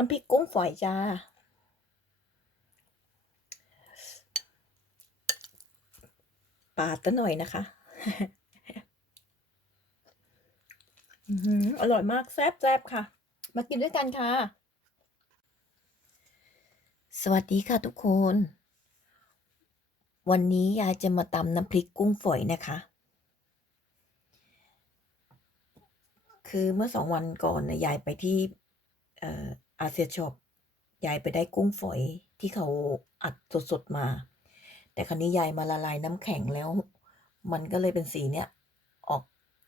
น้ำพริกกุ้งฝอยจ้า ปาดซะหน่อยนะคะอื้อหืออร่อยมากแซ่บแซบค่ะ มากินด้วยกันค่ะ สวัสดีค่ะทุกคน วันนี้ยายจะมาตำน้ำพริกกุ้งฝอยนะคะคือเมื่อสองวันก่อนนะยายไปที่เอาเซียช็อปยายไปได้กุ้งฝอยที่เขาอัดสดๆมา แต่คราวนี้ยายมาละลายน้ำแข็งแล้ว มันก็เลยเป็นสีเนี้ยออก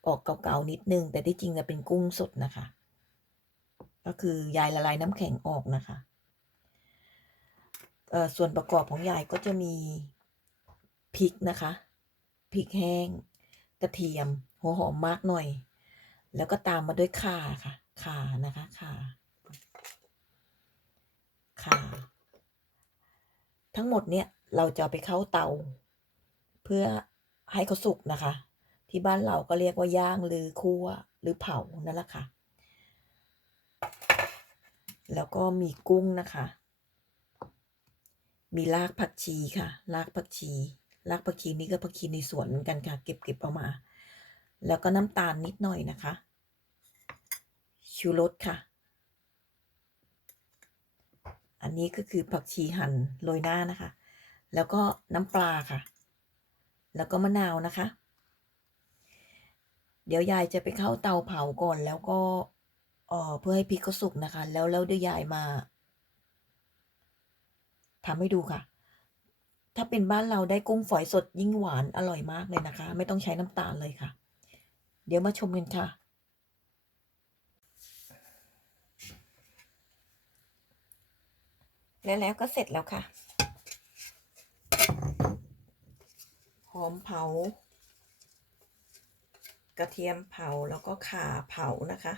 ออกเก่าๆนิดนึง แต่ที่จริงจะเป็นกุ้งสดนะคะ ก็คือยายละลายน้ำแข็งออกนะคะเอ่อส่วนประกอบของยายก็จะมีพริกนะคะพริกแห้ง กระเทียม หัวหอมมากหน่อย แล้วก็ตามมาด้วยข่าค่ะข่านะคะข่าข่า ทั้งหมดเนี่ยเราจะไปเข้าเตา เพื่อให้เขาสุกนะคะ ที่บ้านเราก็เรียกว่าย่างหรือคั่วหรือเผานั่นแหละค่ะ แล้วก็มีกุ้งนะคะ มีรากผักชีค่ะ รากผักชี รากผักชีนี่ก็ผักชีในสวนเหมือนกันค่ะ เก็บเก็บเอามา แล้วก็น้ำตาลนิดหน่อยนะคะ ชูรสค่ะ อั นนี้ก็คือผักชีหั่นโรยหน้านะคะ แล้วก็น้ำปลาค่ะ แล้วก็มะนาวนะคะ เดี๋ยวยายจะไปเข้าเตาเผาก่อนแล้วก็เอ่อเพื่อให้พริกเขาสุกนะคะ แล้วแล้วเดี๋ยวยายมาทำให้ดูค่ะ ถ้าเป็นบ้านเราได้กุ้งฝอยสดยิ่งหวานอร่อยมากเลยนะคะ ไม่ต้องใช้น้ำตาลเลยค่ะ เดี๋ยวมาชมกันค่ะ แล้วแล้วก็เสร็จแล้วค่ะ หอมเผา กระเทียมเผาแล้วก็ข่าเผานะคะ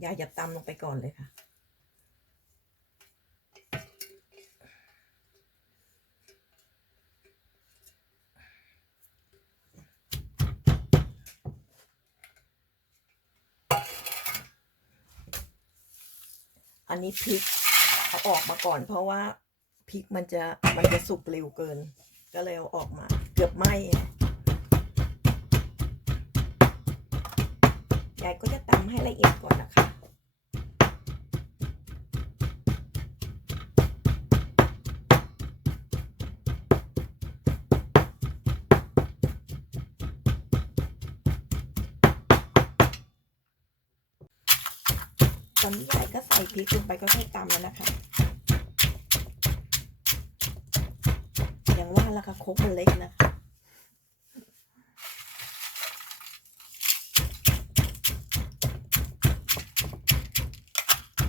อย่าอย่าตำลงไปก่อนเลยค่ะ อันนี้พริก เอาออกมาก่อน เพราะว่าพริกมันจะมันจะสุกเร็วเกิน ก็เลยเอาออกมา เกือบไหม้ยายก็จะตำให้ละเอียดก่อนนะคะตอนนี้ยาย พริกลงไปก็ให้ตำแล้วนะคะ อย่างว่าละค่ะโคกมันเล็กนะคะ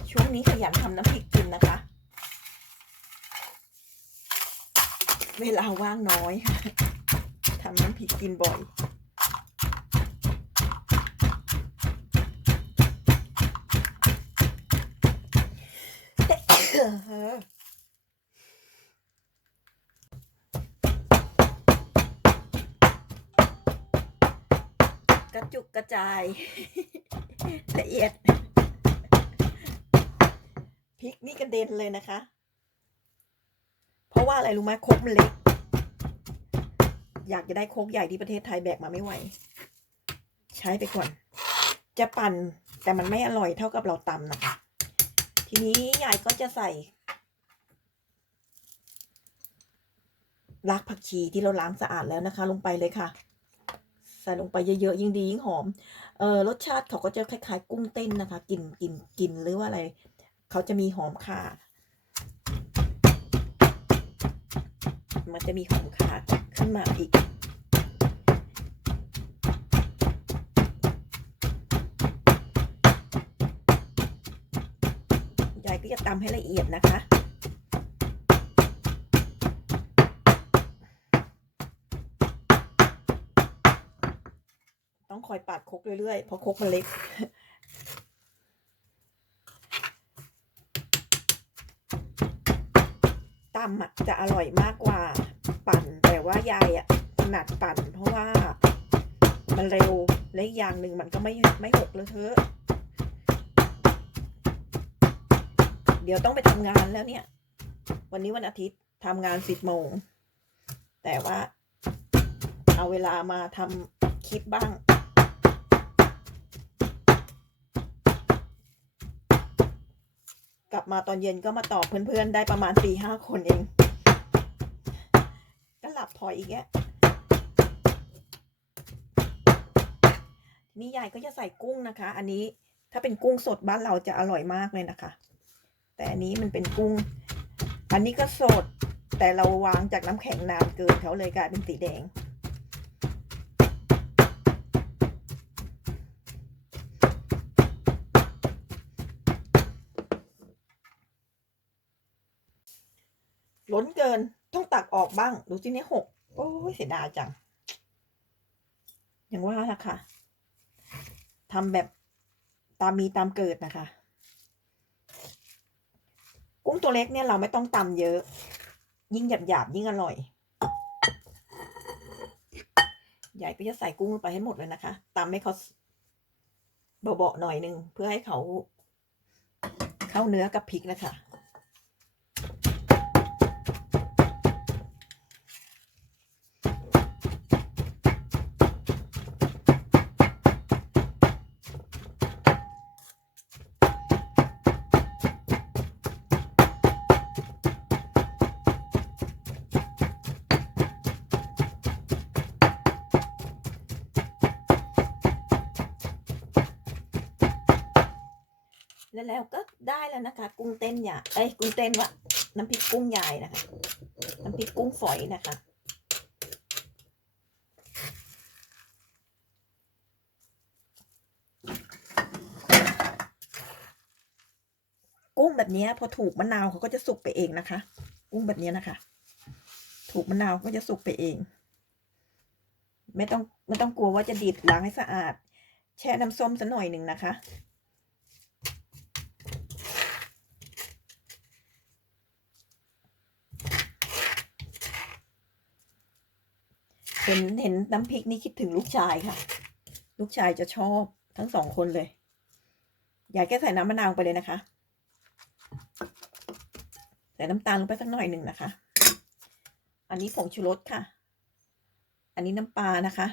ช่วงนี้ขยันทำน้ำพริกกินนะคะ เวลาว่างน้อยค่ะทำน้ำพริกกินบ่อย กระจุกกระจาย ละเอียดพริกนี่กระเด็นเลยนะคะ เพราะว่าอะไรรู้ไหมโคกมันเล็ก อยากจะได้โคกใหญ่ที่ประเทศไทยแบกมาไม่ไหว ใช้ไปก่อน จะปั่นแต่มันไม่อร่อยเท่ากับเราตำนะคะ ทีนี้ยายก็จะใส่รากผักชีที่เราล้างสะอาดแล้วนะคะ ลงไปเลยค่ะ ใส่ลงไปเยอะๆยิ่งดียิ่งหอม เออรสชาติเขาก็จะคล้ายๆ กุ้งเต้นนะคะกลิ่นกลิ่นกลิ่นหรือว่าอะไร เขาจะมีหอมข่ามันจะมีหอมข่าขึ้นมาอีก ยายก็จะ ตำให้ละเอียดนะคะ ต้องคอยปาดคกเรื่อยๆ เพราะคกมันเล็กตำอะจะอร่อยมากกว่าปั่นแต่ว่ายายอะถนัดปั่นเพราะว่ามันเร็วและอีกอย่างหนึ่งมันก็ไม่ไม่หกเลยเทอ ดี๋ยวต้องไปทำงานแล้วเนี่ย วันนี้วันอาทิตย์ทำงานสิบโมง แต่ว่า เอาเวลามาทำคลิปบ้าง กลับมาตอนเย็นก็มาตอบเพื่อนๆ ได้ประมาณสี่ห้าคนเอง ก็หลับพออีกแกทีนี่ยายก็จะใส่กุ้งนะคะ อันนี้ถ้าเป็นกุ้งสดบ้านเราจะอร่อยมากเลยนะคะ แต่อันนี้มันเป็นกุ้ง อันนี้ก็สด แต่เราวางจากน้ำแข็งนานเกินเขาเลยกลายเป็นสีแดง ล้นเกินต้องตักออกบ้าง ดูสิเนี่ยหกโอ้ยเสียดายจัง อย่างว่าละค่ะทำแบบตามมีตามเกิดนะคะ กุ้งตัวเล็กเนี่ยเราไม่ต้องตำเยอะ ยิ่งหยาบหยาบยิ่งอร่อย ใหญ่ก็จะใส่กุ้งลงไปให้หมดเลยนะคะตำให้เขาเบาๆหน่อยนึงเพื่อให้เขาเข้าเนื้อกับพริกนะคะ แล้วแล้วก็ได้แล้วนะคะ กุ้งเต้นยาเอ้ยกุ้งเต้นวะน้ำพริกกุ้งยายนะคะน้ำพริกกุ้งฝอยนะคะกุ้งแบบนี้พอถูกมะนาวเขาก็จะสุกไปเองนะคะ กุ้งแบบนี้นะคะ ถูกมะนาวก็จะสุกไปเอง ไม่ต้องไม่ต้องกลัวว่าจะดิบล้างให้สะอาด แช่น้ำส้มสักหน่อยหนึ่งนะคะ เห็นเห็นน้ำพริกนี่คิดถึงลูกชายค่ะ ลูกชายจะชอบทั้งสองคนเลย อยากแค่ใส่น้ำมะนาวไปเลยนะคะ ใส่น้ำตาลลงไปสักหน่อยหนึ่งนะคะ อันนี้ผงชูรสค่ะ อันนี้น้ำปลานะคะ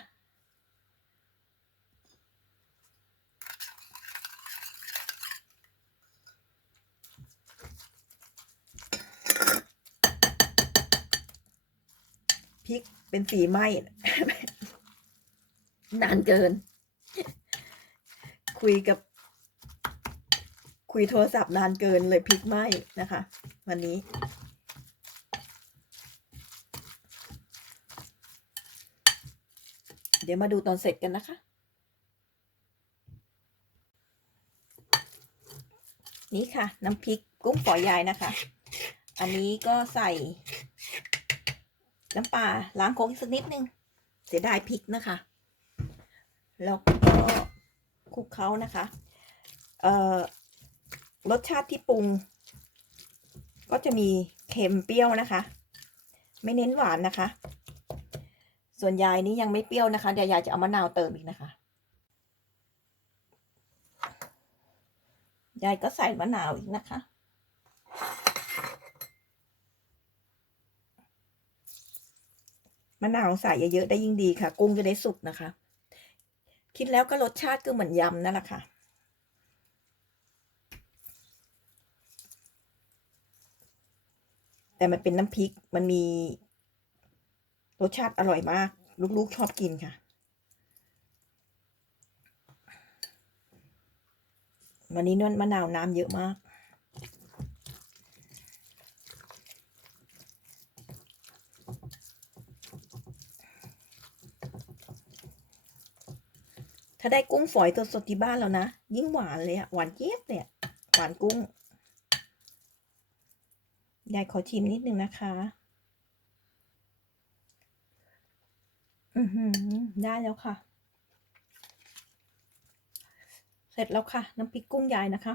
พริกเป็นสีไหมนานเกิน คุยกับ คุยโทรศัพท์นานเกินเลยพริกไหมนะคะ วันนี้ เดี๋ยวมาดูตอนเสร็จกันนะคะ นี่ค่ะ น้ำพริกกุ้งฝอยยายนะคะ อันนี้ก็ใส่ น้ำปลาล้างโค้งอีกสักนิดนึง เสียดายพริกนะคะ แล้วก็คลุกเคล้านะคะ เอ่อ รสชาติที่ปรุง ก็จะมีเค็มเปรี้ยวนะคะ ไม่เน้นหวานนะคะ ส่วนยายนี้ยังไม่เปรี้ยวนะคะ เดี๋ยวยายจะเอามะนาวเติมอีกนะคะ ยายก็ใส่มะนาวอีกนะคะ มะนาวใส่เยอะๆได้ยิ่งดีค่ะ กุ้งจะได้สุกนะคะ คิดแล้วก็รสชาติก็เหมือนยำนั่นแหละค่ะแต่มันเป็นน้ำพริก มันมี รสชาติอร่อยมาก ลูกๆชอบกินค่ะ วันนี้นวลมะนาวน้ำเยอะมาก ถ้าได้กุ้งฝอยสดๆที่บ้านแล้วนะ ยิ่งหวานเลยอะหวานเจี๊ยบเลยอะหวานกุ้งยายขอชิมนิดนึงนะคะ อือหือ ได้แล้วค่ะ เสร็จแล้วค่ะ น้ำพริกกุ้งยายนะคะ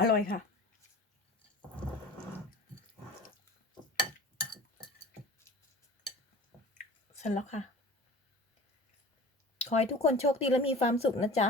อร่อยค่ะ เสร็จแล้วค่ะ ขอให้ทุกคนโชคดีและมีความสุขนะจ๊ะ